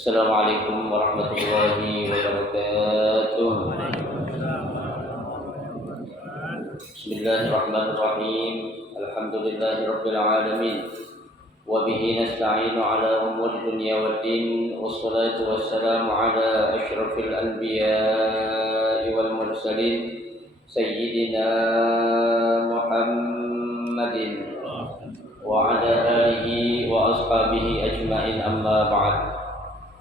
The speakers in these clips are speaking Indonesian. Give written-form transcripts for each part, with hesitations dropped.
Assalamualaikum warahmatullahi wabarakatuh. Bismillahirrahmanirrahim. Alhamdulillahirabbil alamin. Wa bihi nasta'inu ala umuri dunya waddin. Wassalatu wassalamu ala asyrafil anbiya'i wal mursalin sayyidina Muhammadin wa ala alihi wa ashabihi ajma'in, amma ba'd.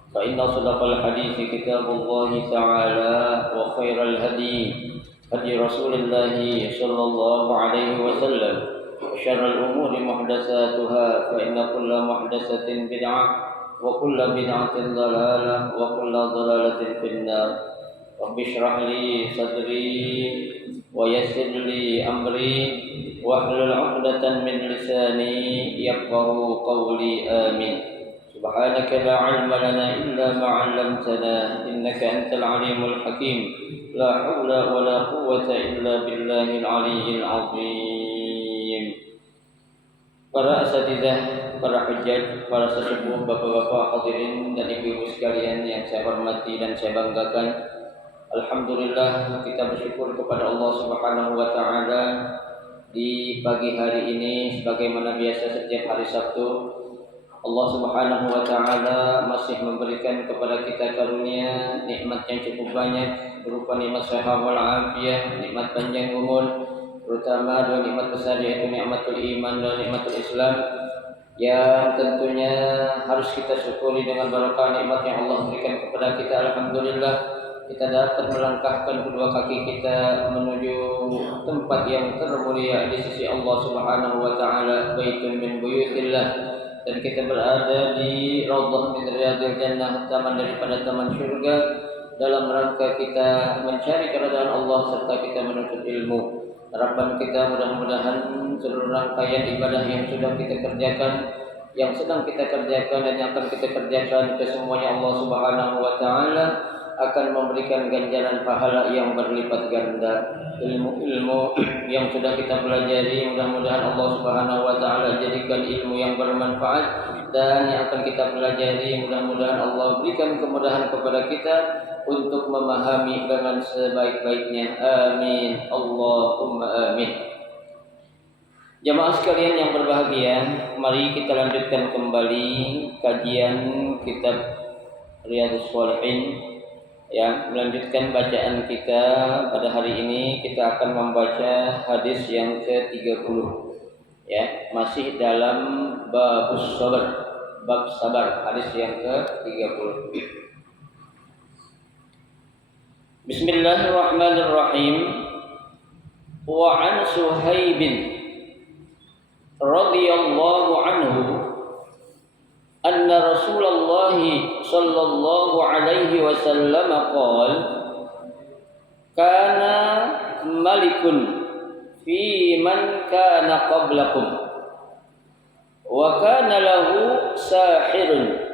فإن أصدق الحديث كتاب الله تعالى وخير الهدي هدي رسول الله صلى الله عليه وسلم وشر الأمور محدثاتها فإن كل محدثة بدعة وكل بدعة ضلالة وكل ضلالة في النار. رب اشرح لي صدري ويسر لي أمري واحلل عقدة من لساني يفقهوا قولي، آمين. سبحانك لا علم لنا إلا ما علمتنا إنك أنت العليم الحكيم. لا حول ولا قوة إلا بالله العلي العظيم. para asatidzah, para hujjaj, para sesepuh, bapak-bapak, hadirin dan ibu-ibu sekalian yang saya hormati dan saya banggakan. Alhamdulillah kita bersyukur kepada Allah Subhanahu wa taala di pagi hari ini sebagaimana biasa setiap hari Sabtu Allah Subhanahu wa taala masih memberikan kepada kita karunia nikmat yang cukup banyak berupa nikmat sehat wal afiah, nikmat panjang umur, terutama dua nikmat besar yaitu nikmatul iman dan nikmatul Islam yang tentunya harus kita syukuri dengan barokah nikmat yang Allah berikan kepada kita. Alhamdulillah kita dapat melangkahkan kedua kaki kita menuju tempat yang termulia di sisi Allah Subhanahu wa taala, baitun min buyutillah, dan kita berada di raudhah min riyadil jannah, taman daripada taman surga, dalam rangka kita mencari keridhaan Allah serta kita menuntut ilmu. Harapan kita mudah-mudahan seluruh rangkaian ibadah yang sudah kita kerjakan, yang sedang kita kerjakan dan yang akan kita kerjakan kesemuanya Allah Subhanahu wa taala akan memberikan ganjaran pahala yang berlipat ganda. Ilmu-ilmu yang sudah kita pelajari mudah-mudahan Allah Subhanahu wa taala jadikan ilmu yang bermanfaat, dan yang akan kita pelajari mudah-mudahan Allah berikan kemudahan kepada kita untuk memahami dengan sebaik-baiknya. Amin. Allahumma amin. Jamaah sekalian yang berbahagia, mari kita lanjutkan kembali kajian kitab Riyadhus Shalihin. Ya, melanjutkan bacaan kita pada hari ini kita akan membaca hadis yang ke-30. Ya, masih dalam babus sabar, bab sabar, hadis yang ke-30. Bismillahirrahmanirrahim. Wa an Suhaib radhiyallahu anhu anna Rasulullah sallallahu alaihi wasallam qala kana malikun fi man kana qablakum wa kana lahu sahirun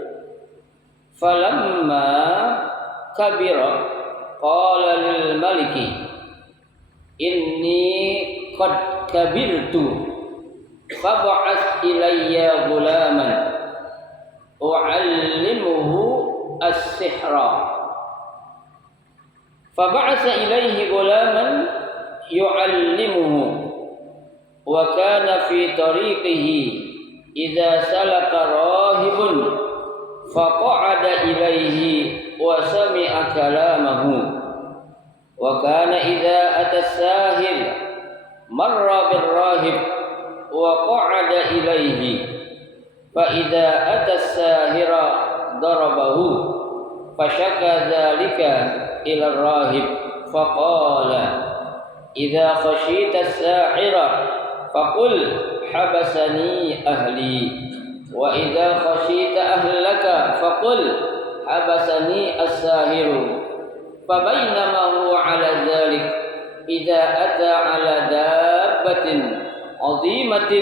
falamma kabira qala lil maliki inni qad kabirtu fab'ath ilayya ghulaman u'allimuhu as-sihra. Fab'atha ilayhi ghulaman yu'allimuhu wa kana fi tariqihi idza salaka rahibun faqa'ada ilayhi wa sami'a kalamahu wa kana idza ata as-sahir marra bir-rahib wa qa'ada ilayhi فإذا أتى الساهر ضربه فشكى ذلك إلى الراهب فقال إذا خشيت الساحر فقل حبسني أهلي وإذا خشيت أهلك فقل حبسني الساهر فبينما هو على ذلك إذا أتى على دابة عظيمة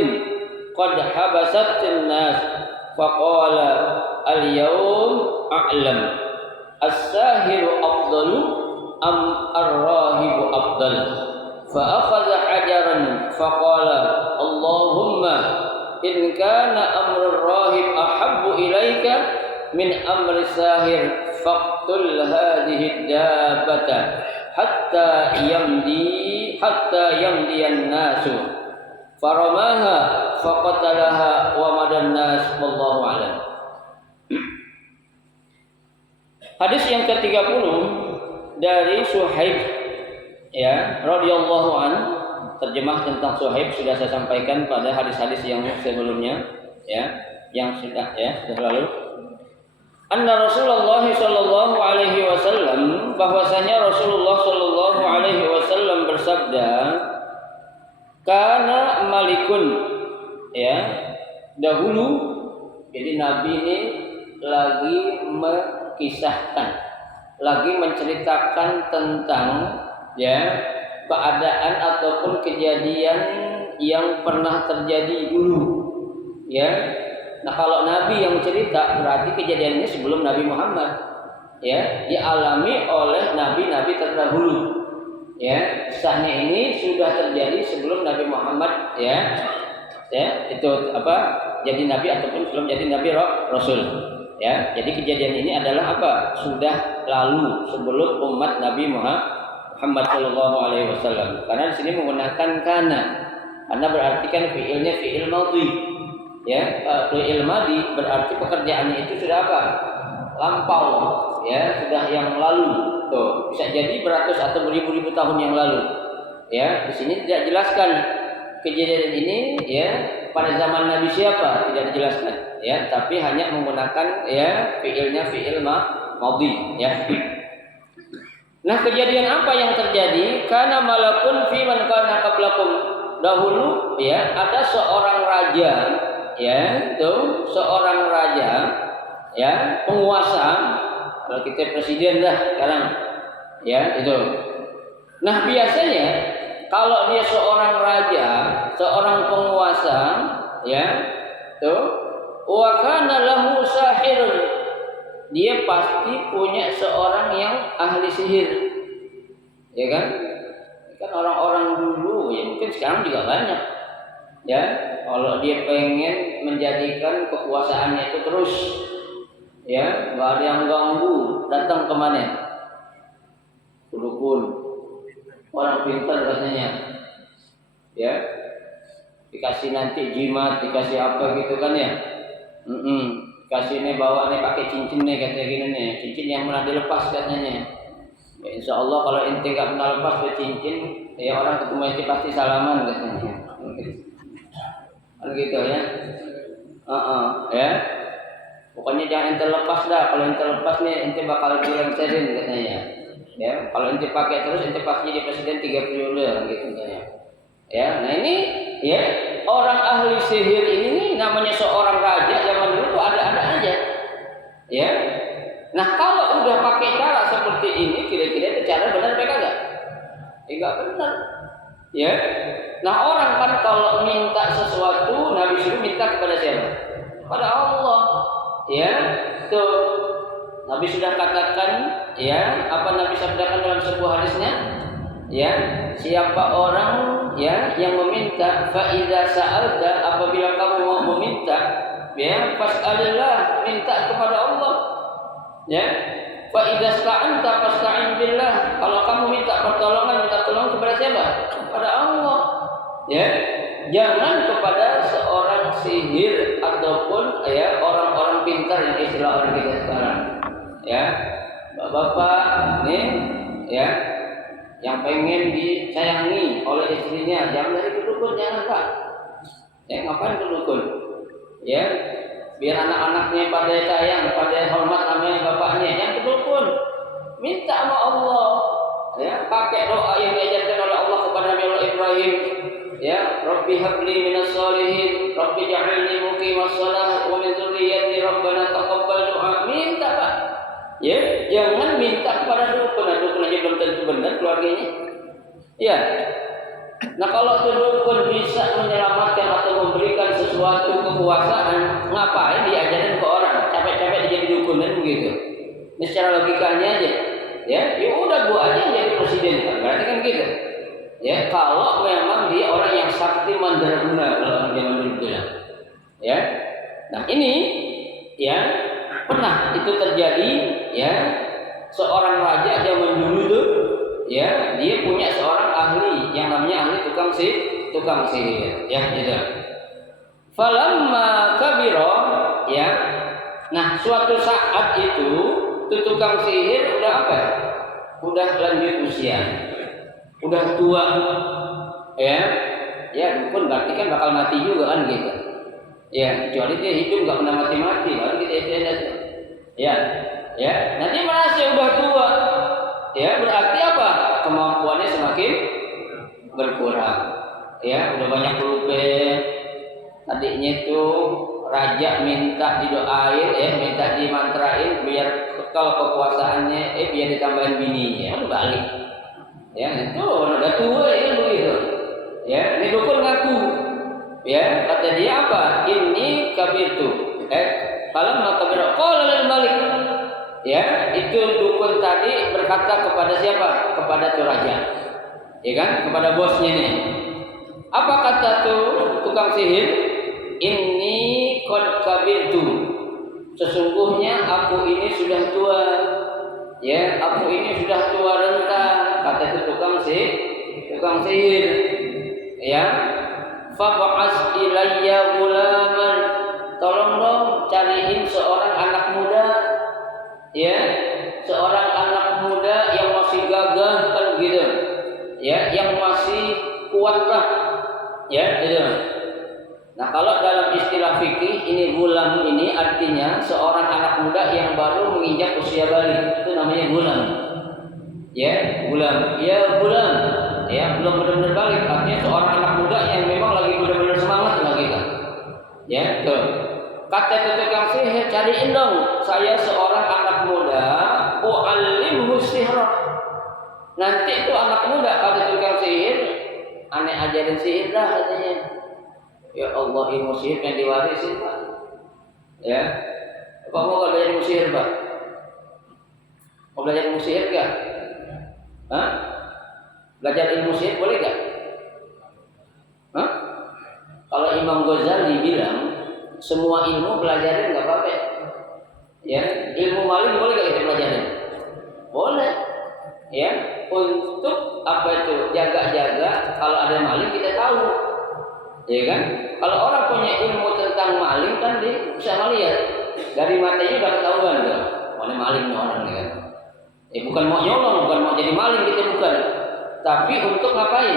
قد حبست الناس فقال اليوم أعلم الساهر أفضل أم الراهب أفضل فأخذ حجرا فقال اللهم إن كان أمر الراهب أحب إليك من أمر الساهر فاقتل هذه الدابة حتى يمضي الناس فرماها فقتلها ومدى الناس والله a'lam. Hadis yang ke-30 dari Suhaib, ya, radhiyallahu an. Terjemah tentang Suhaib sudah saya sampaikan pada hadis-hadis yang sebelumnya, ya, yang sudah lalu. Anna Rasulullah sallallahu alaihi wasallam, bahwasanya Rasulullah sallallahu alaihi wasallam bersabda, kana malikun, ya, dahulu, jadi Nabi ini lagi mengisahkan, lagi menceritakan tentang, ya, keadaan ataupun kejadian yang pernah terjadi dulu, ya. Nah, kalau Nabi yang cerita berarti kejadiannya sebelum Nabi Muhammad, ya, dialami oleh nabi-nabi terdahulu. Ya, kisahnya ini sudah terjadi sebelum Nabi Muhammad, ya. ya, itu apa? Jadi nabi ataupun belum jadi nabi rasul. Ya, jadi kejadian ini adalah apa? Sudah lalu sebelum umat Nabi Muhammad Shallallahu Alaihi Wasallam. Karena di sini menggunakan karena berarti kan fiilnya fiil madhi. Ya, fiil madhi berarti pekerjaannya itu sudah apa? Lampau. Ya, sudah yang lalu. Tuh, bisa jadi beratus atau beribu-ribu tahun yang lalu. Ya, di sini tidak jelaskan kejadian ini ya pada zaman Nabi siapa, tidak dijelaskan. Ya, tapi hanya menggunakan ya fiilnya fiil madhi ya. Nah, kejadian apa yang terjadi? Karena malakun fi man kana qablakum. Dahulu ya ada seorang raja ya, itu seorang raja ya, penguasa. Kalau kita presiden dah sekarang ya itu. Nah, biasanya kalau dia seorang raja, seorang penguasa ya, tuh wa kana lahu sahirun, dia pasti punya seorang yang ahli sihir, ya kan? Kan orang-orang dulu ya, mungkin sekarang juga banyak, ya. Kalau dia pengen menjadikan kekuasaannya itu terus, ya, nggak ada yang ganggu, datang kemana? Ke dukun, orang pintar katanya, ya. Dikasih nanti jimat, dikasih apa gitu kan ya? Kasih nih, bawa nih pakai cincin nih katanya gini nih, cincin yang pernah dilepas katanya. Ya, insya Allah kalau ente nggak pernah lepas ke cincin, ya orang ketemu ente pasti salaman katanya. Kan gitu ya. Ya. Pokoknya jangan ente lepas dah. Kalau ente lepas nih, ente bakal dilengserin katanya. Ya, kalau ente pakai terus, ente pasti jadi presiden 3 periode gitu katanya. Ya, nah ini ya orang ahli sihir ini nih, namanya seorang raja zaman dulu tuh ada-ada aja. Ya. Nah, kalau udah pakai cara seperti ini, kira-kira itu cara benar mereka enggak? Enggak benar. Ya. Nah, orang kan kalau minta sesuatu, Nabi suruh minta kepada siapa? Kepada Allah. Ya. Tuh. Nabi sudah katakan, ya, apa Nabi sabdakan dalam sebuah hadisnya? Ya, siapa orang ya yang meminta, fa idza sa'alta, apabila kamu mau meminta, ya, fas'alillah, minta kepada Allah. Ya, fa idza sta'anta fasta'in billah, kalau kamu minta pertolongan, minta tolong kepada siapa? Kepada Allah. Ya, jangan kepada seorang sihir ataupun ya orang-orang pintar yang istilah orang kita sekarang. Ya, bapak-bapak nih, ya, yang pengen disayangi oleh istrinya, jangan dari kedukun, jangan Pak. Ya, ngapain kedukun? Ya, biar anak-anaknya pada sayang, pada hormat sama bapaknya, jangan kedukun. Minta sama Allah. Ya, pakai doa yang diajarkan oleh Allah kepada Nabi Allah Ibrahim. Ya, Rabbi habli minas sholihin, Rabbi ja'alni muqimas shalah wa min dzurriyyati rabbana taqabbal du'a. Minta Pak. Ya, jangan minta kepada dukun aja belum tentu benar keluarganya. Ya. Nah, kalau dukun bisa menyelamatkan atau memberikan sesuatu kekuasaan, ngapain diajarin ke orang? Capek-capek jadi dukun kan begitu. Ini secara logikanya aja. Ya, ya udah gua aja yang jadi presiden kan. Berarti kan gitu. Ya, kalau memang dia orang yang sakti mandraguna kalau orang zaman dulu bilang. Ya. Nah, ini ya pernah itu terjadi, ya, seorang raja zaman dulu tuh, ya, dia punya seorang ahli yang namanya ahli tukang sihir, ya, gitu. Falamma kabiro, ya, nah suatu saat itu tukang sihir udah apa? Udah lanjut usia, udah tua, ya, ya dukun berarti kan bakal mati juga kan gitu. Ya, kecuali dia hidup nggak pernah mati-mati, kan kita ya, ya. Nanti merasa udah tua, ya berarti apa? Kemampuannya semakin berkurang. Ya, udah banyak lupa. Tadinya itu raja minta didoain, minta dimantrain biar kekal kekuasaannya, biar ditambahin bininya, balik. Ya, itu udah tua ya begitu. Ya, ini dukun ngaku. Ya, kata dia apa? Ini kabirtu. Falamma kabira qala lil malik. Ya, itu dukun tadi berkata kepada siapa? Kepada tuh raja. Ya kan? Kepada bosnya nih. Apa kata tuh tukang sihir? Inni qad kabirtu. Sesungguhnya aku ini sudah tua. Ya, aku ini sudah tua renta, kata itu tukang sihir. Ya, fab'as ilayya gulaman. Tolong dong cariin seorang anak muda. Ya, seorang anak muda yang masih gagah kan gitu. Ya, yang masih kuat lah. Ya, gitu. Nah, kalau dalam istilah fikih ini gulam ini artinya seorang anak muda yang baru menginjak usia balik, itu namanya gulam. Ya, gulam. Ya, gulam. Ya, belum benar-benar balik, artinya seorang anak muda yang memang lagi benar-benar semangat lah kita. Ya, tuh. Kata tukang sihir, cariin dong saya seorang anak muda, u'allimhu sihra. Nanti itu anak muda kata tukang sihir, aneh ajarin sihir dah katanya. Ya Allah, ilmu sihir yang diwarisin Pak. Ya, Bapak mau belajar ilmu sihir Pak? Mau belajar ilmu sihir gak? Hah? Belajar ilmu sihir boleh gak? Hah? Kalau Imam Ghazali bilang semua ilmu pelajarin gak apa-apa. Ya, ilmu maling boleh gak kita pelajarin? Boleh. Ya, untuk apa itu? Jaga-jaga kalau ada maling kita tahu. Ya kan? Kalau orang punya ilmu tentang maling kan dia bisa melihat dari matanya udah ketahuan kan. Mana maling nih orang nih kan. Bukan mau nyolong, bukan mau jadi maling kita bukan. Tapi untuk ngapain?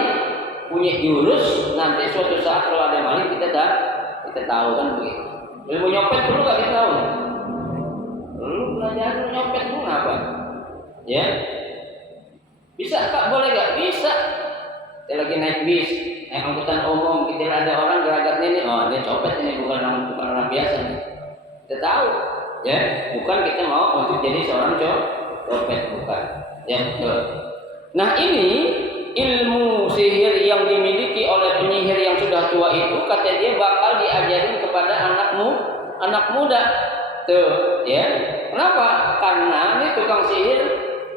Punya jurus nanti suatu saat kalau ada maling kita tahu kan begitu. Ilmu nyopet perlu gak kita tahu? Perlu belajar nyopet itu apa? Ya. Bisa Kak, boleh gak? Bisa. Kita lagi naik bis, naik angkutan umum, kita ada orang geragat ini, oh dia copet ini bukan orang biasa nih. Kita tahu, ya, bukan kita mau untuk jadi seorang copet, bukan. Ya, betul. Nah ini ilmu sihir yang dimiliki oleh penyihir yang sudah tua itu, kata dia bakal diajarin kepada anak muda. Tuh, ya. Kenapa? Karena ini tukang sihir,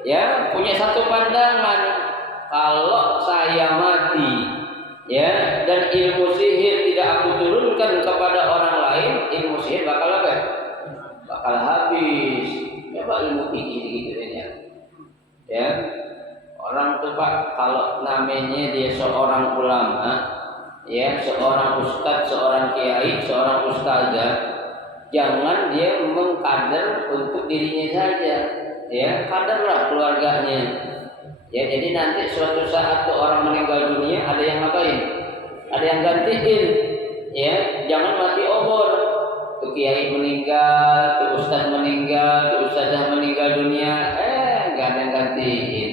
ya, punya satu pandangan. Kalau saya mati, ya, dan ilmu sihir tidak aku turunkan kepada orang lain, ilmu sihir bakal apa? Bakal habis. Ya Pak, ilmu fikih gitu ya. Ya, orang tuh Pak, kalau namanya dia seorang ulama, ya, seorang ustadz, seorang kiai, seorang ustazah, jangan dia mengkader untuk dirinya saja, ya, kaderlah keluarganya. Ya, jadi nanti suatu saat tuh orang meninggal dunia ada yang ngapain? Ada yang gantiin. Ya, jangan mati obor. Tuh kiai meninggal, tuh ustaz meninggal, tuh ustazah meninggal dunia, enggak ada yang gantiin.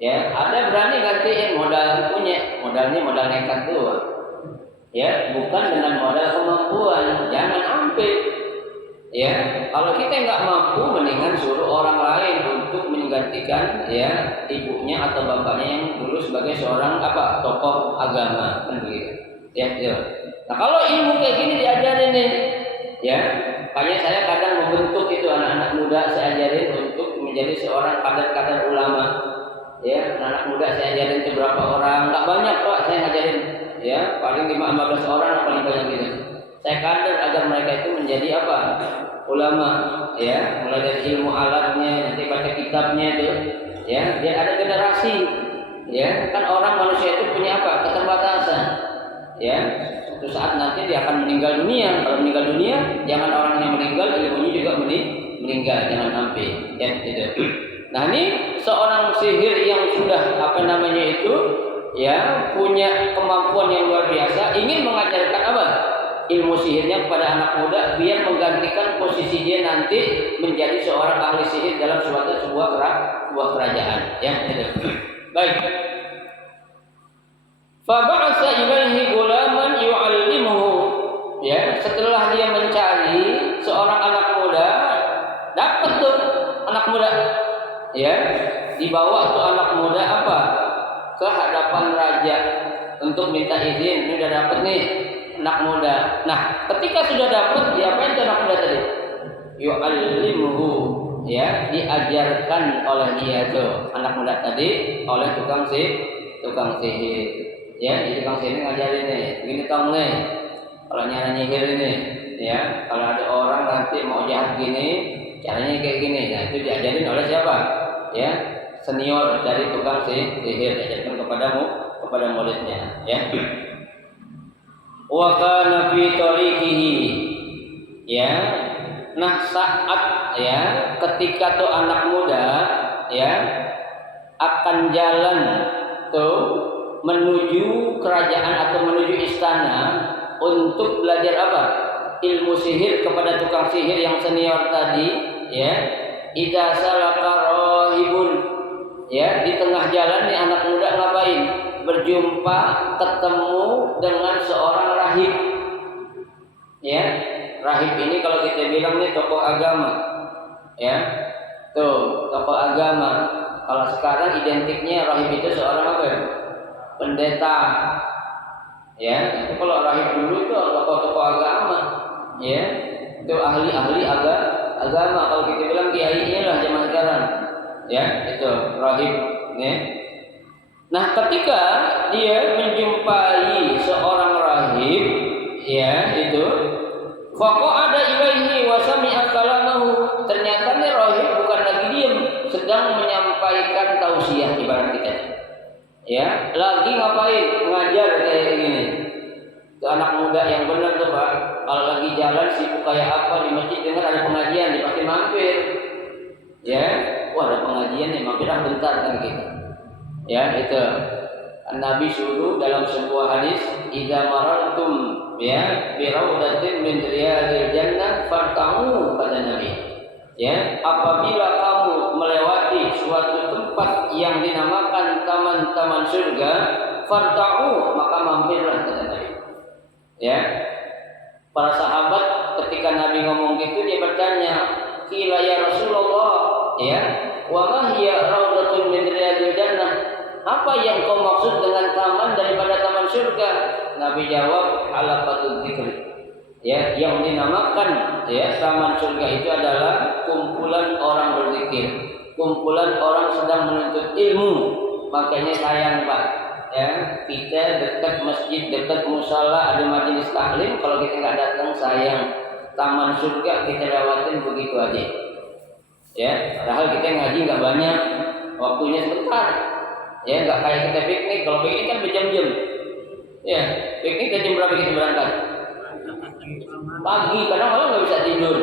Ya, ada berani gantiin modal punya, modalnya modal nekat doang. Ya, bukan dengan modal kemampuan. Jangan ambil. Ya, kalau kita nggak mampu, mendingan suruh orang lain untuk menggantikan ya ibunya atau bapaknya yang dulu sebagai seorang tokoh agama kan begitu. Ya, ya. Nah kalau ilmu kayak gini diajarin nih, ya, makanya saya kadang membentuk itu anak-anak muda saya ajarin untuk menjadi seorang kader-kader ulama. Ya, anak muda saya ajarin itu berapa orang? Nggak banyak Pak, saya ngajarin. Ya, paling 5-15 orang paling banyak gitu. Saya kader agar mereka itu menjadi apa? Ulama, ya, mulai dari ilmu alatnya, nanti baca kitabnya itu, ya, dia ada generasi, ya, kan orang manusia itu punya apa? Keterbatasan, ya, suatu saat nanti dia akan meninggal dunia. Kalau meninggal dunia, jangan orang yang meninggal ilmunya juga meninggal, jangan sampai, ya, gitu. Nah ini seorang sihir yang sudah ya, punya kemampuan yang luar biasa, ingin mengajarkan apa? Ilmu sihirnya kepada anak muda biar menggantikan posisi dia nanti menjadi seorang ahli sihir dalam sebuah kerajaan. Ya, gitu. Baik. Fa ba'atsa ilaihi gulaman yu'allimuhu. Ya, setelah dia mencari seorang anak muda, dapat tuh anak muda. Ya, dibawa tuh anak muda apa? Ke hadapan raja untuk minta izin. Ini udah dapat nih anak muda. Nah, ketika sudah dapat, diapain tuh anak muda tadi? Yu'allimuhu, ya, diajarkan oleh dia tuh anak muda tadi oleh tukang sihir. Ya, jadi tukang sihir ngajarin nih, begini tong nih, kalau nyara nyihir ini, ya, kalau ada orang nanti mau jahat gini, caranya kayak gini. Nah itu diajarin oleh siapa? Ya, senior dari tukang sihir diajarkan kepada muridnya. Ya. Wa kana fi tariqihi. Ya. Nah saat ya ketika tuh anak muda ya akan jalan tuh menuju kerajaan atau menuju istana untuk belajar apa? Ilmu sihir kepada tukang sihir yang senior tadi, ya. Idza salaka rahibun. Ya, di tengah jalan nih anak muda ngapain? Berjumpa, ketemu dengan seorang rahib. Ya. Rahib ini kalau kita bilang nih tokoh agama. Ya. Tuh, tokoh agama. Kalau sekarang identiknya rahib itu seorang apa ya? Pendeta. Ya, itu kalau rahib dulu itu tokoh-tokoh agama. Ya, itu ahli-ahli agama. Kalau kita bilang kiai lah zaman sekarang. Ya, itu rahib. Ya. Nah, ketika dia menjumpai seorang rahib, ya itu, faqa'ada ilaihi wa sami'a kalamahu. Ternyata nih rahib bukan lagi diam, sedang menyampaikan tausiah ibarat kita. Ya, lagi ngapain? Ngajar kayak gini. Ke anak muda yang benar tuh Pak. Kalau lagi jalan sibuk kayak apa di masjid dengar ada pengajian, dia pasti mampir. Ya, wah ada pengajian nih, mampir bentar kan kita. Ya, itu. Nabi suruh dalam sebuah hadis, "Idza marartum ya bi raudatin min riyadil jannah farta'u," kata Nabi. Ya, apabila kamu melewati suatu tempat yang dinamakan taman-taman surga, farta'u, maka mampirlah, kata Nabi. Ya. Para sahabat ketika Nabi ngomong gitu dia bertanya, "Qila ya Rasulullah, ya, wa ma hiya raudatun min riyadil jannah?" Apa yang kau maksud dengan taman daripada taman surga? Nabi jawab, "Halaqatul dzikr." Ya, yang dinamakan ya taman surga itu adalah kumpulan orang berzikir, kumpulan orang sedang menuntut ilmu. Makanya sayang Pak, ya kita dekat masjid, dekat musala, ada majelis taklim, kalau kita nggak datang sayang. Taman surga kita lewatin begitu aja. Ya, padahal kita ngaji nggak banyak, waktunya sebentar. Ya, nggak kayak kita piknik. Kalau piknik kan berjam-jam. Ya, piknik dari jam berapa kita berangkat? Pagi, kadang malam nggak bisa tidur.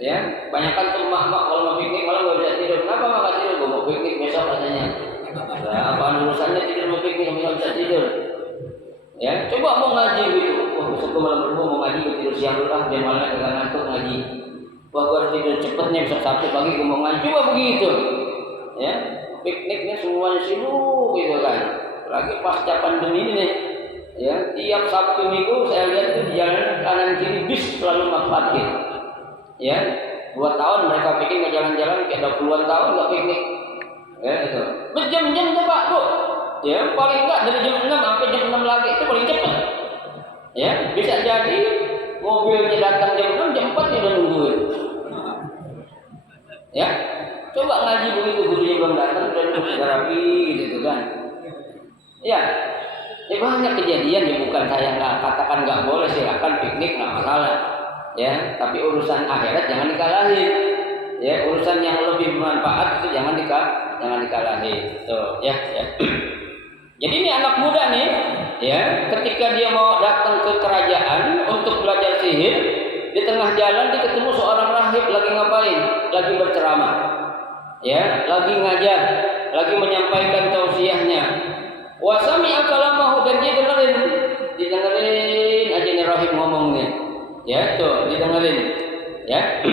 Ya, banyakkan tuh mak-mak kalau mau piknik malam nggak bisa tidur. Kenapa mak nggak tidur? Gue mau piknik besok katanya. Nah, apaan urusannya tidur mau piknik nggak bisa tidur? Ya, coba mau ngaji gitu. Wah, besok gue malam mau ngaji, gue tidur siang dulu biar malam nggak ngantuk ngaji. Wah, gue harus tidur cepetnya besok Sabtu pagi gue mau ngaji. Coba begitu. Ya. Pikniknya semuanya sibuk gitu kan. Lagi pasca pandemi ini nih. Ya, tiap Sabtu Minggu saya lihat tuh di jalan kanan kiri bis selalu parkir. Ya, 2 tahun mereka pikir nggak jalan-jalan, kayak 20-an tahun nggak piknik. Ya itu. Berjam-jam tuh Pak Bu. Ya, paling nggak dari jam 6 sampai jam 6 lagi itu paling cepat. Ya, bisa jadi mobilnya datang jam 6, jam 4 dia udah nungguin. Ya. Coba ngaji begitu gurunya belum datang dan sudah rapi gitu kan. Ya, banyak kejadian ya, bukan saya nggak katakan nggak boleh, silakan piknik nggak masalah. Ya, tapi urusan akhirat jangan dikalahin. Ya, urusan yang lebih bermanfaat itu jangan dikalahin. Tuh, ya. Jadi ini anak muda nih, ya, ketika dia mau datang ke kerajaan untuk belajar sihir, di tengah jalan dia ketemu seorang rahib lagi ngapain? Lagi berceramah. Ya, lagi ngajar, lagi menyampaikan tausiahnya. Wa sami'a kalamahu, dan dia dengerin aja nih rahib ngomongnya. Ya, tuh didengerin. Ya.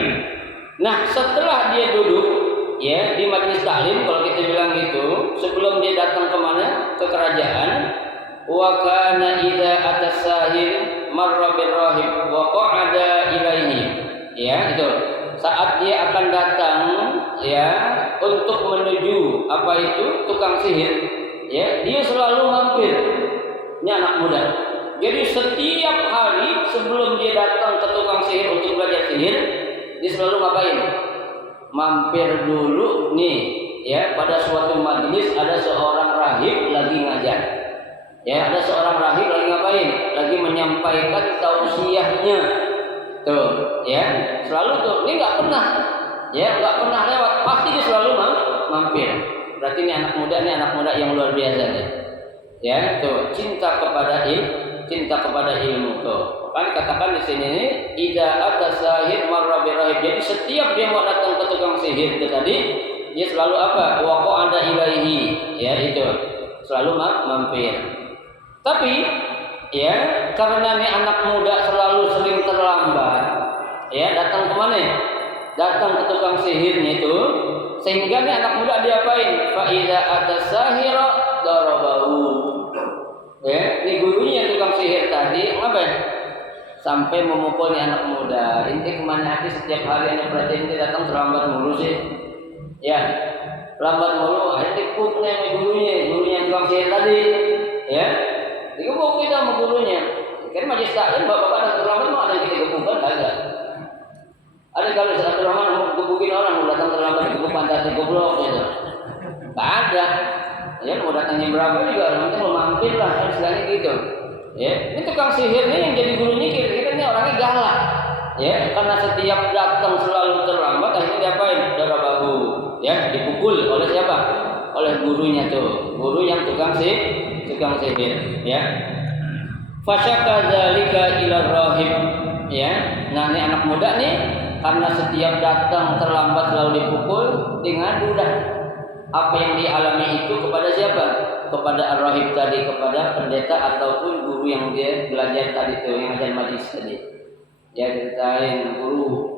Nah, setelah dia duduk ya di majelis taklim, kalau kita bilang gitu, sebelum dia datang ke mana? Ke kerajaan. Wa kana idza atasahir marra birrahib wa qa'ada ilaihi. Ya, itu. Saat dia akan datang ya untuk menuju apa itu tukang sihir, ya dia selalu mampir. Ini anak muda. Jadi setiap hari sebelum dia datang ke tukang sihir untuk belajar sihir, dia selalu ngapain? Mampir dulu nih, ya pada suatu majelis ada seorang rahib lagi ngajar. Ya, ada seorang rahib lagi ngapain? Lagi menyampaikan tausiahnya. Tuh, ya. Selalu tuh, ini nggak pernah. Ya, nggak pernah lewat. Pasti dia selalu mampir. Berarti ini anak muda yang luar biasa nih. Ya, tuh, cinta kepada ilmu tuh. Kan katakan di sini ini, idza atasahid marra birahib. Jadi setiap dia mau datang ke tukang sihir itu tadi, dia selalu apa? Waqo ada ilaihi. Ya, itu. Selalu mampir. Tapi ya karena nih anak muda selalu sering terlambat, ya datang kemana? Datang ke tukang sihirnya itu, sehingga nih anak muda diapain? Faiza atas sahira darabahu. Ya, ini gurunya tukang sihir tadi ngapain? Sampai memukul nih anak muda. Inti kemana hati setiap hari anak perhatian dia datang terlambat mulu sih? Ya, lambat mulu. Akhirnya pukulnya gurunya tukang sihir tadi, ya. Digebuk kita sama gurunya. Kan majelis taklim bapak-bapak dan terlambat mau ada yang kita gebukkan kagak? Ada kalau Ustaz Rahman mau gebukin orang mau datang terlambat digebuk pantatnya goblok gitu. Enggak ada. Ya mau datangnya berapa juga orang penting mau mampir lah kan istilahnya gitu. Ya, ini tukang sihir nih yang jadi gurunya kira-kira ini orangnya galak. Ya, karena setiap datang selalu terlambat akhirnya diapain? Darabahu. Ya, dipukul oleh siapa? Oleh gurunya tuh. Guru yang tukang sihir ya. Fasyaka dzalika ila rahib ya. Nah, ini anak muda nih karena setiap datang terlambat selalu dipukul dengan mudah. Apa yang dialami itu kepada siapa? Kepada ar-rahib tadi, kepada pendeta ataupun guru yang dia belajar tadi itu, yang ajar majlis tadi. Ya, ceritain guru.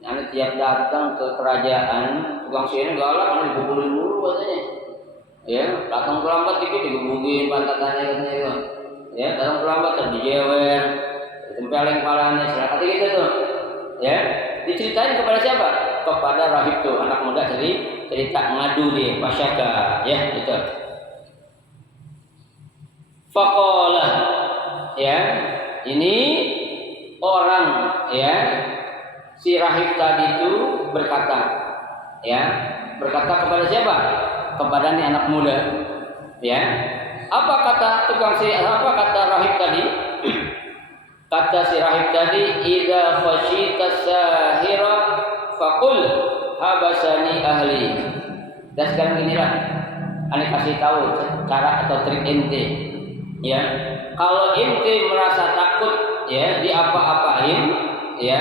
Nanti tiap datang ke kerajaan tukang sihir galak, nanti dipukulin dulu katanya. Ya, datang terlambat dikit digebukin pantatannya katanya. Ya, datang terlambat terdijewer, ditempelin kepalanya, silakan gitu tuh. Ya, diceritain kepada siapa? Kepada rahib tuh, anak muda tadi cerita ngadu dia, pasyaka, ya gitu. Faqala, ya, ini orang ya si rahib tadi itu berkata, ya, berkata kepada siapa? Kepada nih anak muda, ya. Apa kata tukang sihir? Apa kata rahib tadi? Kata si rahib tadi, "Idza khasyita sahira faqul habasani ahli." Dan sekarang inilah ane kasih tahu cara atau trik ente. Ya. Kalau ente merasa takut ya diapa-apain ya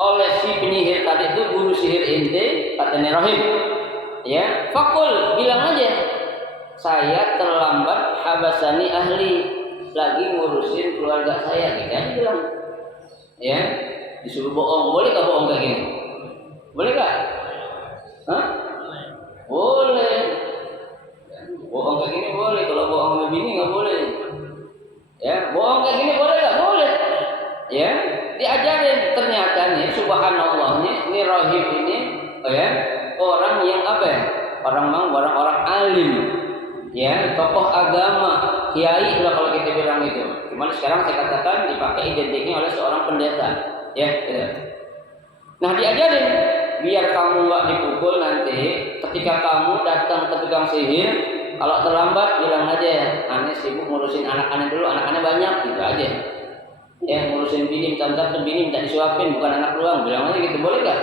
oleh si penyihir tadi itu guru sihir ente, katanya rahib. Ya, fakul bilang aja saya terlambat habasani ahli lagi ngurusin keluarga saya gitu aja bilang. Ya, disuruh bohong, boleh gak bohong kayak gini? Boleh gak? Hah? Boleh. Bohong kayak gini boleh, kalau bohong sama bini gak boleh. Ya, bohong kayak gini boleh gak? Boleh. Ya, diajarin ternyata nih subhanallah nih rahib ini ya orang yang apa ya? Orang alim, ya tokoh agama, kiai lah kalau kita bilang itu. Cuman sekarang saya katakan dipakai identiknya oleh seorang pendeta, ya. Gitu. Nah diajarin biar kamu nggak dipukul nanti ketika kamu datang ke tukang sihir. Kalau terlambat bilang aja, aneh sibuk ngurusin anak-anak dulu, anak-anak banyak gitu aja. Ya ngurusin bini, minta bini minta disuapin, bukan anak doang. Bilang aja gitu, boleh gak?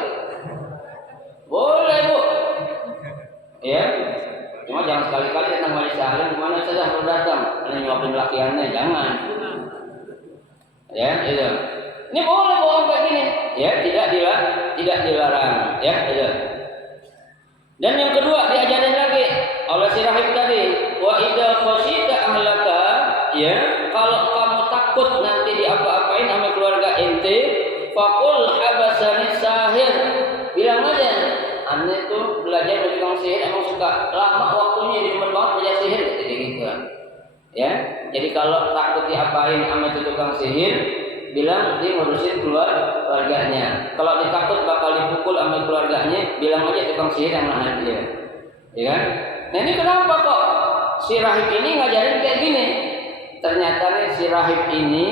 Boleh bu, ya. Cuma jangan sekali-kali datang majelis taklim kemana saja kalau datang, kalian nyuapin lakiannya, jangan. Ya, itu. Ini boleh bohong kayak gini, ya tidak dilarang, ya. Itu. Dan yang kedua diajarin lagi oleh si rahib tadi, wa idza khasyita ahlaka, ya kalau kamu takut nanti diapa-apain sama keluarga ente, faqul habasani sahir. Bilang aja, aneh tuh belajar dari tukang sihir emang suka lama waktunya di demen banget belajar sihir gitu kan. Ya, jadi kalau takut diapain sama tukang sihir, bilang dia ngurusin keluarganya. Kalau ditakut bakal dipukul sama keluarganya, bilang aja tukang sihir yang nahan dia. Ya kan? Nah ini kenapa kok si rahib ini ngajarin kayak gini? Ternyata nih si rahib ini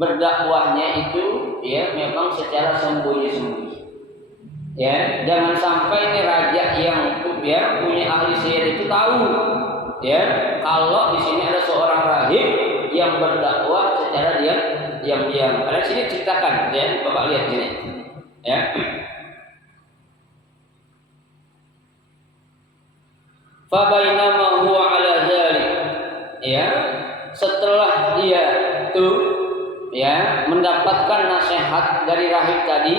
berdakwahnya itu ya memang secara sembunyi-sembunyi. Ya, jangan sampai ini raja yang ya punya ahli sihir itu tahu. ya, kalau di sini ada seorang rahib yang berdakwah secara diam-diam. Kalian sini ceritakan, ya, Bapak lihat sini, ya. Fa bainama huwa ala dzalik, ya, setelah dia tuh, ya, mendapatkan nasihat dari rahib tadi,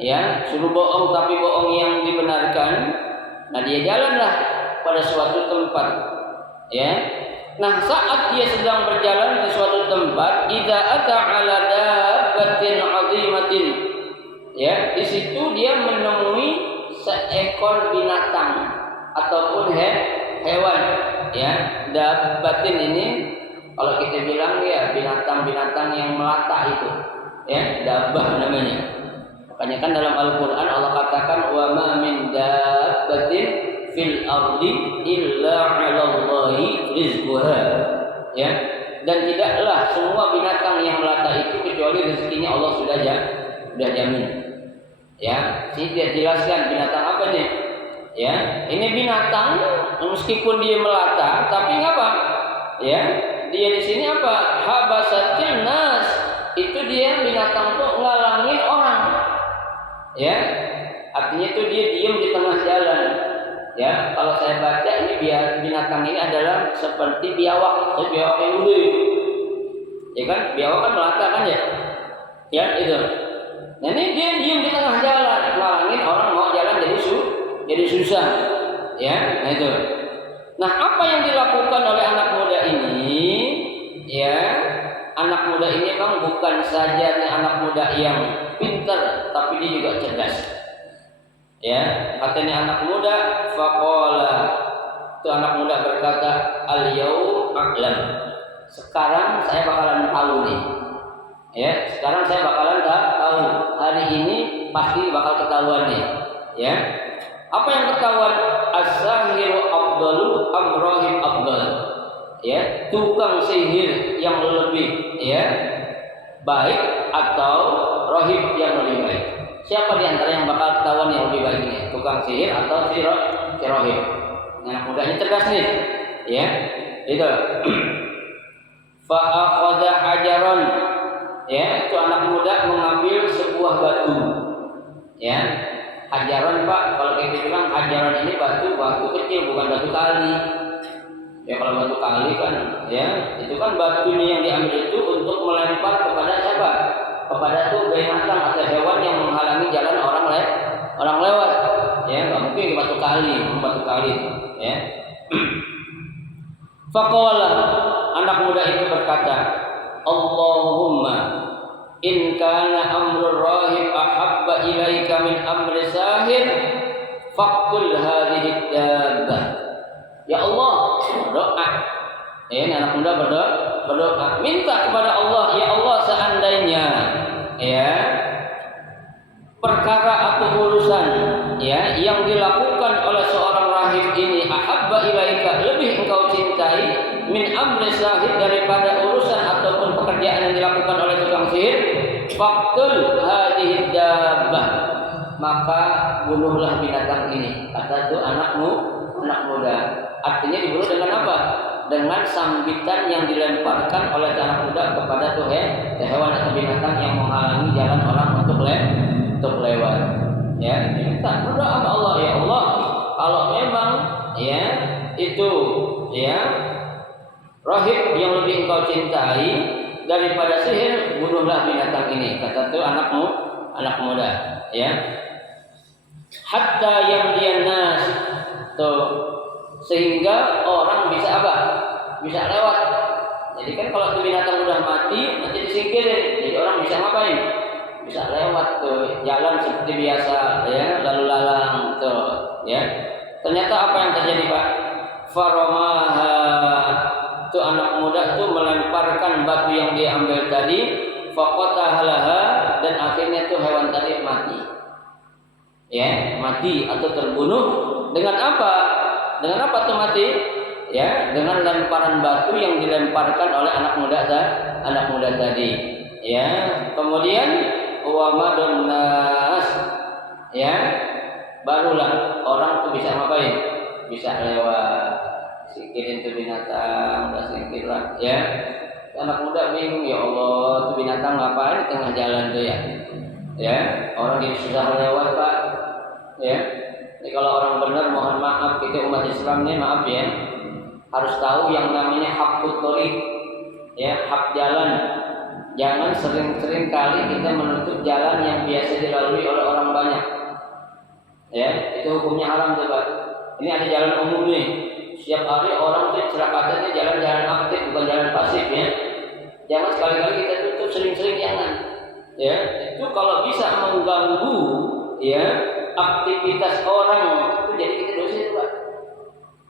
ya, suruh bohong tapi bohong yang dibenarkan. Nah, dia jalanlah pada suatu tempat, ya. Nah, saat dia sedang berjalan di suatu tempat, idza ata ala dabbatin 'azimatin, ya, di situ dia menemui seekor binatang ataupun hewan, ya. Dabbatin ini kalau kita bilang ya binatang-binatang yang melata itu, ya, dabbah namanya. Makanya kan dalam Al-Qur'an Allah katakan wa ma min dabbatin fil ardi illa 'alallahi rizquha, ya. Dan tidaklah semua binatang yang melata itu kecuali rezekinya Allah sudah jamin, ya. Sini dia jelaskan binatang apa nih, ya. Ini binatang meskipun dia melata tapi apa, ya, dia di sini apa, habasatil nas, itu dia binatang tuh ngalangin orang, ya. Artinya itu dia diam di tengah jalan, ya. Kalau saya baca ini binatang ini adalah seperti biawak, biawak yang ulu, ya kan, biawak kan melata kan, ya, ya itu. Nah, ini dia diam di tengah jalan ngalangin orang mau jalan jadi susah, ya. Nah itu. Nah, apa yang dilakukan oleh anak muda ini, ya, anak muda ini memang bukan saja anak muda yang pintar, tapi dia juga cerdas, ya. Katanya anak muda, faqala, itu anak muda berkata, al yaum a'lam, sekarang saya bakalan tahu nih, ya. Sekarang saya bakalan tahu, hari ini pasti bakal ketahuan nih, ya. Apa yang ketahuan? As-sahiru afdalu am rahib afdal, ya, tukang sihir yang lebih, ya, baik atau rahib yang lebih baik. Siapa di antara yang bakal ketahuan yang lebih baik ini? Tukang sihir atau si rahib? Anak muda ini cerdas nih, ya. Itu. Fa akhadha hajaran, ya, itu anak muda mengambil sebuah batu, ya. Hajaran, Pak, kalau kita bilang hajaran ini batu kecil, bukan batu kali. Ya, kalau batu kali kan, ya, itu kan batunya yang diambil itu untuk melempar kepada siapa? Kepada tuh binatang atau hewan yang menghalangi jalan orang lewat. Ya, nggak mungkin batu kali, ya. Faqala, anak muda itu berkata, Allahumma in kana amrul rahib ahabba ilaika min amri sahir faqtul hadhihi dabbah. Ya Allah, berdoa. Ya, anak muda berdoa, minta kepada Allah, ya Allah, seandainya, ya, perkara atau urusan, ya, yang dilakukan oleh seorang rahib ini ahabba ilaika, lebih engkau cintai min amri sahir, daripada urusan ataupun pekerjaan yang dilakukan oleh tukang sihir, faqtul hadhihi dabbah, maka bunuhlah binatang ini. Kata itu anak muda. Artinya dibunuh dengan apa? Dengan sambitan yang dilemparkan oleh anak muda kepada tuh hewan atau binatang yang menghalangi jalan orang untuk lewat. Ya, minta berdoa sama Allah, ya Allah, kalau memang, ya, itu, ya, rahib yang lebih engkau cintai daripada sihir, bunuhlah binatang ini. Kata tuh anak muda, ya. Hatta yang dia nas, tuh, sehingga orang bisa apa? Bisa lewat. Jadi kan kalau tuh binatang udah mati, nanti disingkirin. Jadi orang bisa ngapain? Bisa lewat tuh, jalan seperti biasa, ya, lalu lalang tuh, ya. Ternyata apa yang terjadi, Pak? Faromaha, tuh anak muda tuh melemparkan batu yang dia ambil tadi, faqatahalaha, dan akhirnya tuh hewan tadi mati. Ya, mati atau terbunuh dengan apa? Dengan apa tuh mati? Ya, dengan lemparan batu yang dilemparkan oleh anak muda tadi. Ya, kemudian wa madun nas, ya, barulah orang tuh bisa ngapain? Bisa lewat. singkirin tuh binatang, udah singkir lah, ya. Anak muda bingung, ya Allah, tuh binatang ngapain di tengah jalan tuh ya? Ya, orang jadi susah lewat Pak, ya. Jadi kalau orang benar, mohon maaf, kita umat Islam nih, maaf ya, harus tahu yang namanya hakut thoriq, ya, hak jalan. Jangan sering-sering kali kita menutup jalan yang biasa dilalui oleh orang banyak. Ya, itu hukumnya haram tuh Pak. Ini ada jalan umum nih. Setiap hari orang tuh cerakatnya jalan-jalan aktif, bukan jalan pasif ya. Jangan sekali-kali kita tutup, sering-sering jangan. Ya, itu kalau bisa mengganggu ya aktivitas orang itu jadi kita dosa itu Pak.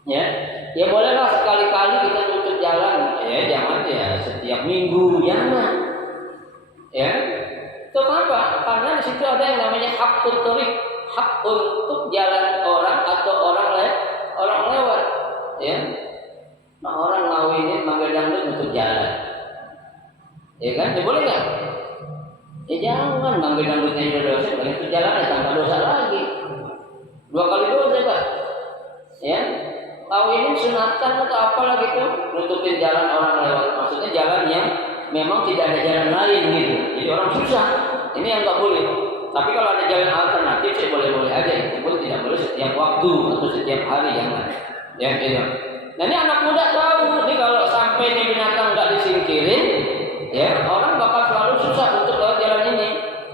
Ya, ya bolehlah sekali-kali kita tutup jalan. Ya, jangan ya setiap minggu jangan. Ya, itu kenapa? Karena di situ ada yang namanya hakut thoriq, hak untuk jalan orang atau orang lewat. Ya, nah orang ngawinin manggil dangdut untuk jalan. Ya kan, ya boleh nggak? Ya jangan manggil dangdutnya udah dosa, itu jalannya tanpa dosa lagi. 2 kali dosa Pak. Ya, ngawinin sunatan atau apa lagi tuh, nutupin jalan orang lewat. Maksudnya jalan yang memang tidak ada jalan lain gitu. Jadi orang susah. Ini yang nggak boleh. Tapi kalau ada jalan alternatif, sih boleh-boleh aja. Itu pun tidak boleh setiap waktu atau setiap hari, jangan. Ya gitu. Nah ini anak muda tahu, ini kalau sampai nih binatang nggak disingkirin, ya orang bakal selalu susah untuk lewat jalan ini.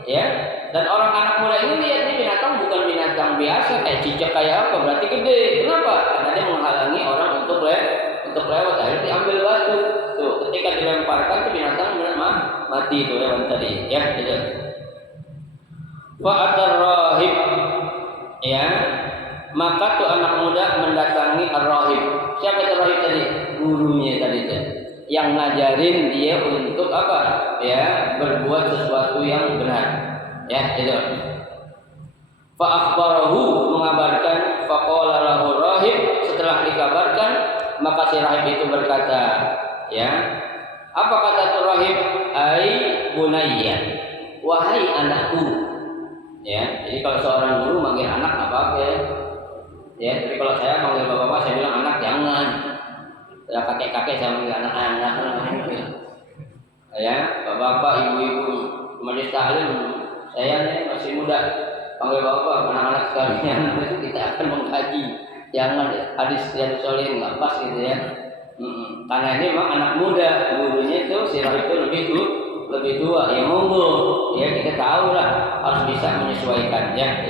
Ya. Dan orang anak muda ini lihat nih binatang bukan binatang biasa kayak cicak kayak apa, berarti gede. Kenapa? Karena dia menghalangi orang untuk lewat. Akhirnya diambil batu. Tuh, ketika dilemparkan tuh binatang mati itu hewan tadi, ya, gitu. Fa'atar rahib, ya, maka tuh anak muda mendatangi ar-rahib. Siapa itu rahib tadi? Gurunya tadi itu, yang ngajarin dia untuk apa? Ya, berbuat sesuatu yang benar, ya, gitu. Fa'akhbarahu, mengabarkan, faqala lahu rahib, setelah dikabarkan maka si rahib itu berkata, ya, apa kata tuh rahib? Ai bunayya, wahai anakku. Ya, jadi kalau seorang guru manggil anak apa ya? Ya, jadi kalau saya manggil bapak-bapak, saya bilang anak jangan. Kalau kakek-kakek saya manggil anak-anak. Ya, bapak-bapak, ibu-ibu, majelis taklim, saya nih masih muda, panggil bapak, anak-anak sekalian, itu kita akan mengkaji. Jangan hadis yang soleh nggak pas gitu ya. Karena ini memang anak muda, gurunya itu si rahib itu lebih tua, ya monggo, ya kita tahu lah harus bisa menyesuaikan, ya.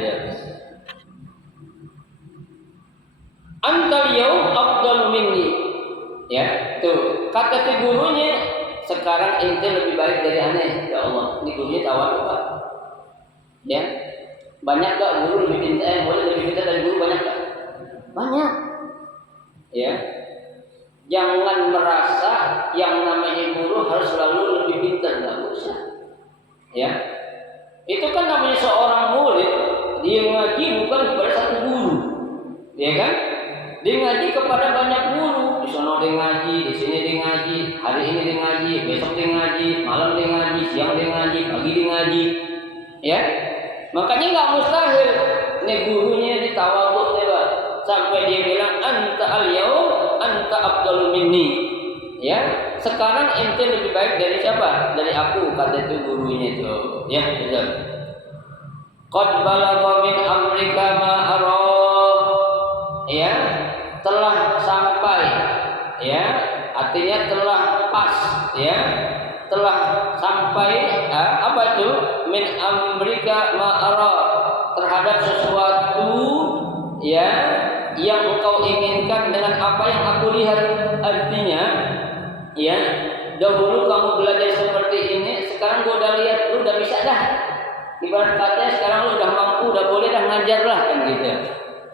Antal yaum afdalu minni, ya, tuh kata si gurunya, sekarang ente lebih baik dari aneh, ya Allah, ini gurunya tawadhu Pak, ya, banyak gak guru lebih pintar, boleh lebih pintar dari guru banyak gak? Banyak, ya. Jangan merasa yang namanya guru harus selalu lebih pintar, nggak usah. Ya, itu kan namanya seorang murid, dia ngaji bukan kepada satu guru, ya kan? Dia ngaji kepada banyak guru. Di sana dia ngaji, di sini dia ngaji, hari ini dia ngaji, besok dia ngaji, malam dia ngaji, siang dia ngaji, pagi dia ngaji, ya. Makanya nggak mustahil nih gurunya ditawadhu nih Pak, sampai dia bilang anta al-yaum anta afdalu minni. Ya, sekarang ente lebih baik dari siapa? Dari aku, kata itu gurunya itu. Ya, betul. Qad balagha min amrika ma ara. Ya, telah sampai. Ya, artinya telah pas, ya. Telah sampai apa itu? Min amrika ma ara, terhadap sesuatu ya yang engkau inginkan dengan apa yang aku lihat. Artinya, ya, dahulu kamu belajar seperti ini, sekarang gua udah lihat, lu udah bisa dah. Ibarat katanya sekarang lu udah mampu, udah boleh dah ngajar lah, kan gitu.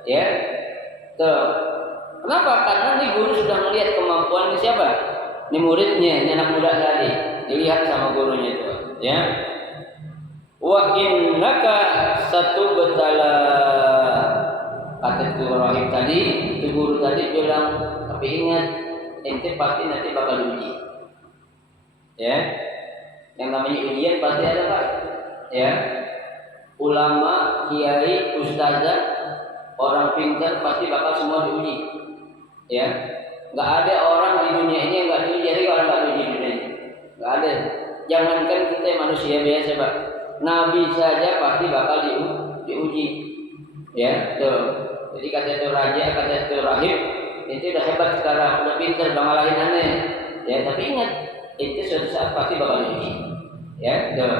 Ya, tuh. Kenapa? Karena nih guru sudah melihat kemampuan ini siapa? Ini muridnya, ini anak muda tadi, dilihat sama gurunya itu. Ya, wa innaka satu betala. Kata itu rahib tadi, itu guru tadi bilang, tapi ingat, ente pasti nanti bakal diuji. Ya, yang namanya ujian pasti ada Pak. Ya, ulama, kiai, ustazah, orang pintar pasti bakal semua diuji. Ya, Nggak ada orang di dunia ini yang nggak diuji. Jadi orang nggak diuji di dunia ini, nggak ada. Jangankan kita manusia biasa, Pak. Nabi saja pasti bakal diuji. Ya, tuh. Jadi kata itu raja, kata itu rahib, itu udah hebat sekarang, udah pintar, udah ngalahin aneh. Ya, tapi ingat, itu suatu saat pasti bakal diuji. Ya, tuh.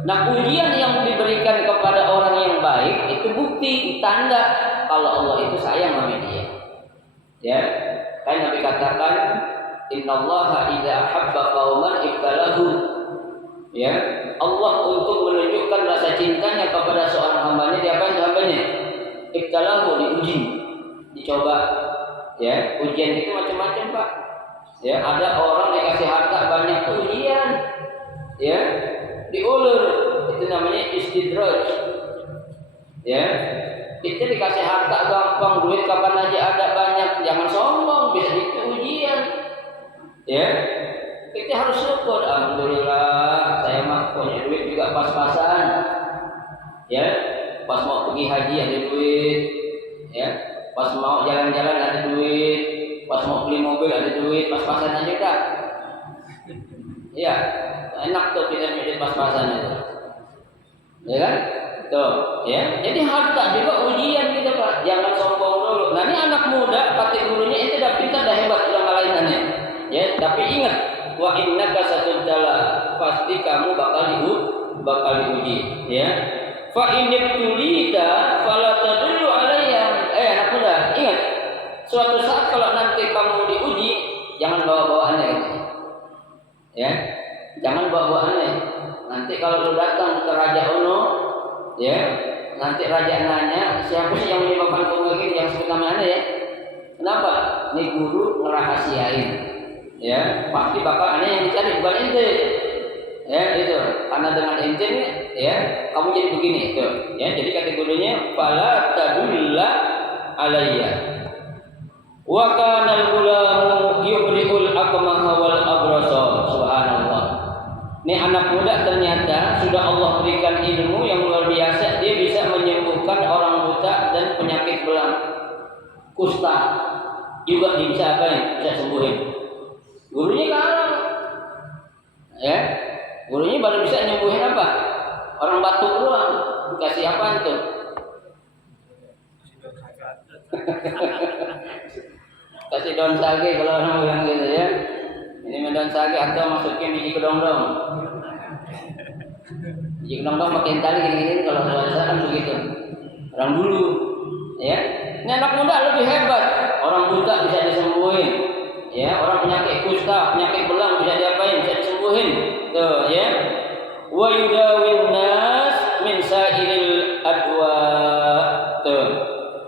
Nah, ujian yang diberikan kepada orang yang baik itu bukti tanda kalau Allah itu sayang sama dia. Ya, kan Nabi katakan, Innallaha idza ahabba qauman ibtalahu. Ya, Allah untuk menunjukkan rasa cintanya kepada seorang hambanya, diapain hambanya? Ibtalahu, diuji, dicoba. Ya, ujian itu macam-macam, Pak. Ya, ada orang dikasih harta banyak ujian. Ya, diulur, itu namanya istidraj. Ya, kita dikasih harta gampang, duit kapan aja ada banyak, jangan sombong, bisa itu ujian. Ya, kita harus syukur, alhamdulillah saya mah punya duit juga pas-pasan. Ya, pas mau pergi haji ada duit. Ya, pas mau jalan-jalan ada duit, pas mau beli mobil ada duit, pas-pasan aja dah. Ya, enak tuh kita punya pas-pasan itu. Ya kan? Tuh, ya. Jadi harta juga ujian kita, Pak. Jangan sombong dulu. Nah, ini anak muda kata gurunya itu udah pintar, dah hebat, udah ngalahinannya. Ya, tapi ingat, wa innaka satubtala, pasti kamu bakal diuji, ya. Fa inibtulita fala tadullu alayya. Anak muda, ingat, suatu saat kalau nanti kamu diuji, jangan bawa-bawa aneh. Ya. Jangan bawa aneh. Nanti kalau lu datang ke Raja Ono, ya, nanti raja nanya, siapa sih yang menyebabkan kamu begini, yang sebut nama aneh ya? Kenapa? Ini guru ngerahasiain. Ya, pasti bakal aneh yang dicari, bukan ente. Ya, itu. Karena dengan ente nih, ya, kamu jadi begini itu. Ya, jadi kata gurunya, fala tadulla alayya. Wa kana al-gulamu yubri'ul akmaha wal abrasa. Subhanallah. Ini anak muda ternyata sudah Allah berikan ilmu yang luar biasa. Dia bisa menyembuhkan orang buta dan penyakit belang, kusta juga dia bisa apa ya? Bisa sembuhin. Gurunya kalah. Ya, gurunya baru bisa nyembuhin apa? Orang batuk doang. Dikasih apa itu? Kasih daun sage kalau orang bilang gitu ya. Ini daun sage atau masukin biji kedong-dong. Biji kedong-dong pakai tali gini-gini, kalau bahasa kan begitu. Orang dulu, ya. Ini anak muda lebih hebat. Orang buta bisa disembuhin, ya. Orang penyakit kusta, penyakit belang bisa diapain? Bisa disembuhin. Tuh, ya. Wa yudawin nas min sa'ilil adwa. Tuh.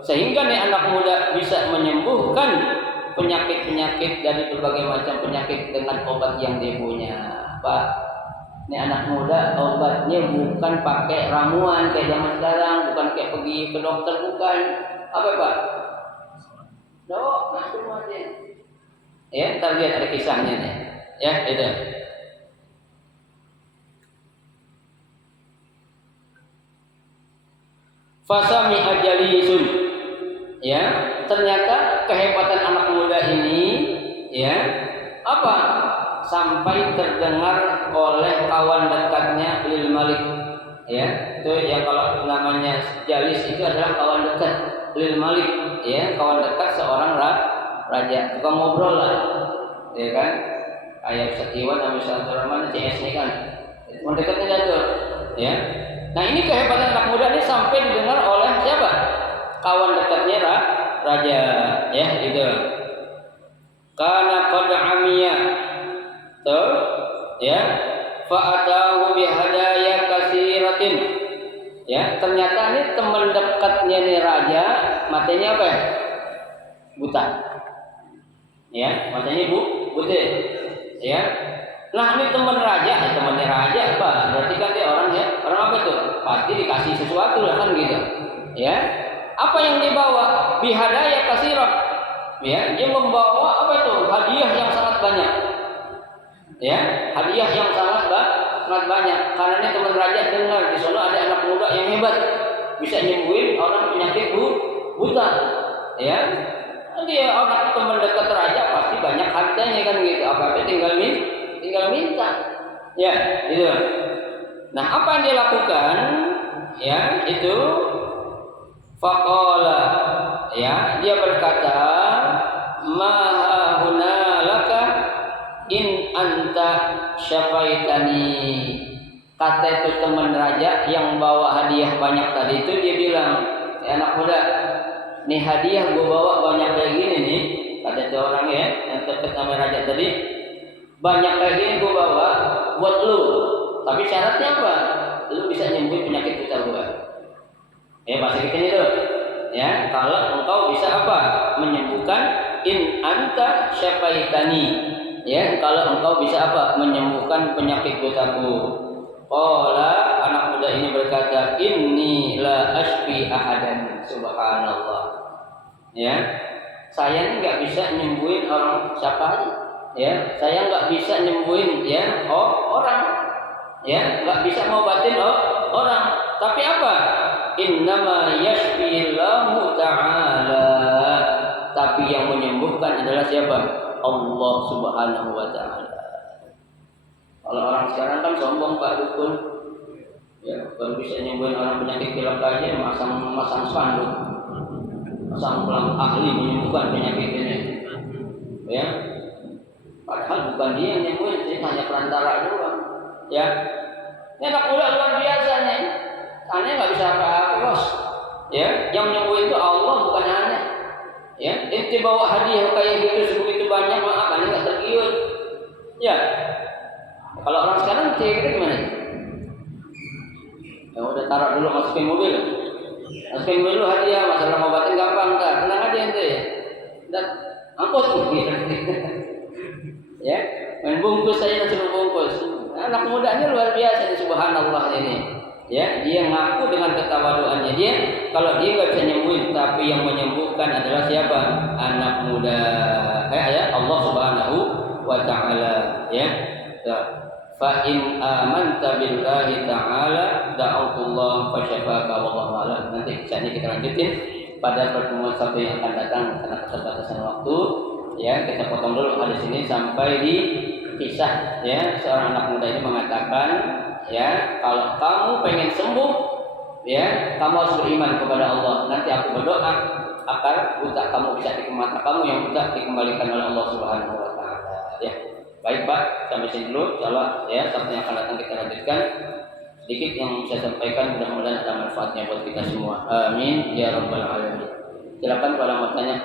Sehingga nih anak muda bisa menyembuhkan penyakit-penyakit dari berbagai macam penyakit dengan obat yang dia punya. Pak, ini anak muda obatnya bukan pakai ramuan kayak zaman sekarang, bukan kayak pergi ke dokter, bukan. Apa, Pak? Dok, langsung aja. Ya, ntar lihat ada kisahnya nih. Ya, itu. Fasami ajalisun. Ya, ternyata kehebatan anak muda ini, ya, apa? Sampai terdengar oleh kawan dekatnya Lil Malik. Ya, itu yang kalau namanya jalis itu adalah kawan dekat Lil Malik. Ya, kawan dekat seorang raja. Tukang ngobrol lah, ya kan? Kayak Setiwan, Nabi Sallallahu CS ini kan, mendekatnya jatuh. Ya. Nah, ini kehebatan anak muda ini sampai didengar oleh siapa? Kawan dekatnya raja, ya itu. Kana qad amiya, tuh, ya. Fa'atahu bihadaya katsiratin. Ya, ternyata ini teman dekatnya nih raja, matanya apa ya? Buta. Ya, matanya buta. Ya. Nah, ini temannya raja apa? Berarti kan dia orang apa tuh? Pasti dikasih sesuatu lah kan gitu. Ya. Apa yang dibawa? Bihadaya katsirat. Ya, dia membawa apa itu? Hadiah yang sangat banyak. Ya, hadiah yang sangat banyak. Karena ini teman raja dengar di sana ada anak muda yang hebat, bisa nyembuhin orang penyakit buta. Ya, Dia orang itu mendekat raja pasti banyak hartanya kan gitu. Apa-apa tinggal minta. Ya, gitu. Nah, apa yang dia lakukan? Ya, itu faqala, ya, dia berkata, "Ma hunalaka in anta syafaitani." Kata itu teman raja yang bawa hadiah banyak tadi itu, dia bilang, anak muda, nih hadiah gue bawa banyak kayak gini nih, kata itu orang ya yang dekat sama raja tadi, banyak kayak gini gue bawa buat lu, tapi syaratnya apa? Lu bisa nyembuhin penyakit buta gue. Ya bahasa kita itu, ya, kalau engkau bisa apa? Menyembuhkan, in anta syafaitani, ya, kalau engkau bisa apa? Menyembuhkan penyakit butaku. Qala, anak muda ini berkata, inni la ashfi ahadan. Subhanallah. Ya, saya nggak bisa nyembuhin orang siapa aja. Ya, saya nggak bisa nyembuhin ya orang. Ya, nggak bisa ngobatin orang. Tapi apa? Innama yashfillahu ta'ala. Tapi yang menyembuhkan adalah siapa? Allah Subhanahu wa ta'ala. Kalau orang sekarang kan sombong Pak Dukun, ya kalau bisa nyembuhin orang penyakit pilek aja masang spanduk, masang pelang ahli menyembuhkan penyakit ini, ya. Padahal bukan dia yang nyembuhin, dia hanya perantara doang, ya. Ini anak muda luar biasa nih, aneh nggak bisa apa-apa bos, ya. Yang nyembuhin itu Allah bukan aneh, ya. Inti bawa hadiah kayak gitu sebegitu banyak, maaf aneh nggak tergiur, ya. Kalau orang sekarang cewek gimana? Ya udah taruh dulu, masukin mobil dulu hadiah, masalah ngobatin gampang kan? Tenang aja ente. Dan angkut gitu. Ya, main bungkus saja suruh bungkus. Anak mudanya luar biasa nih, subhanallah ini. Ya, dia ngaku dengan ketawaduannya dia. Kalau dia nggak bisa nyembuhin, tapi yang menyembuhkan adalah siapa? Anak muda. Ya, Allah Subhanahu wa Ta'ala. Ya. Fa in amanta billahi ta'ala da'utullah fasyafaka wallahu a'lam. Nanti kisah ini kita lanjutin pada pertemuan Sabtu yang akan datang karena keterbatasan waktu. Ya, kita potong dulu hadis ini sampai di kisah ya seorang anak muda ini mengatakan, ya, kalau kamu pengen sembuh, ya, kamu harus beriman kepada Allah. Nanti aku berdoa agar buta kamu bisa mata kamu yang buta dikembalikan oleh Allah Subhanahu wa Ta'ala. Ya. Baik Pak, sampai sini dulu. Insyaallah ya, Sabtu yang akan datang kita lanjutkan. Sedikit yang saya sampaikan, mudah-mudahan ada manfaatnya buat kita semua. Amin ya rabbal alamin. Silakan kalau mau tanya.